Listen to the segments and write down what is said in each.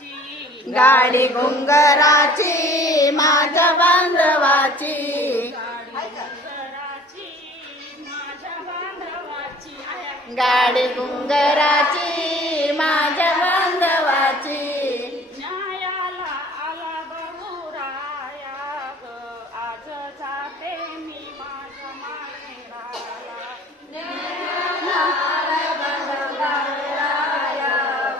गाडी घुंगराची माझ्या बांधवाची, गाडी घुंगराची माझ्या बांधवाची. न्यायाला आला बहुराया ग, आज जाते मी माझ्या माहेराला. न्यायाला आला बहुराया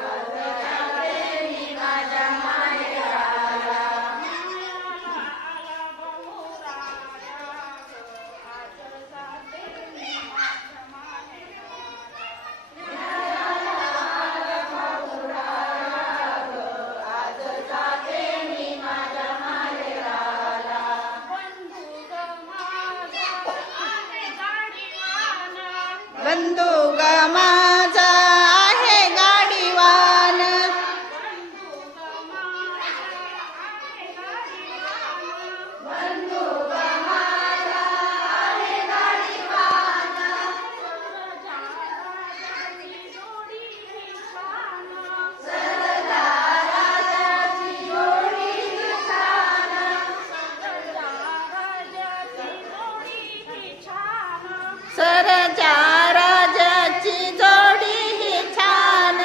ग, आज जाते मी माझ्या माहेराला. न्यायाला आला बहुराया ग, आज जाते मी माझ्या माहेराला. बंधू ग माझा आहे गाडीवान, सरजा राजाची जोडी ही छान.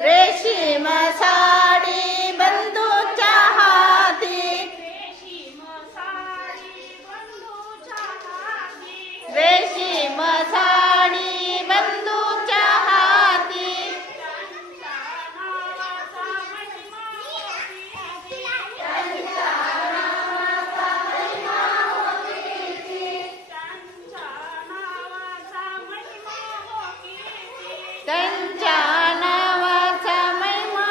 रेशीम साडी बंधूच्या हाती, रेशीम साडी बंधूच्या हाती. त्यांच्या नावाचा महिमा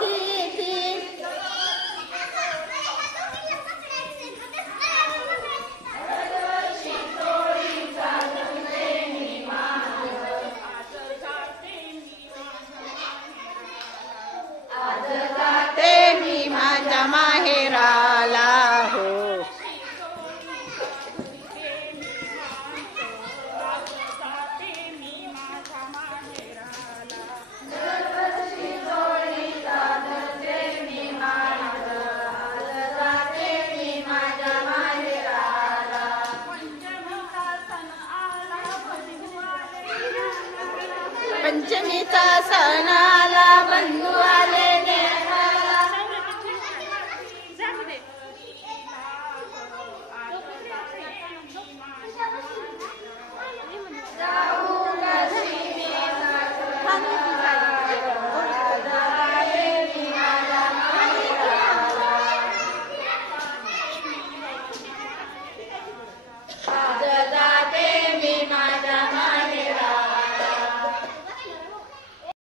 किती, आज जाते मी माझ्या माहेराला. हो पंचमीचा सण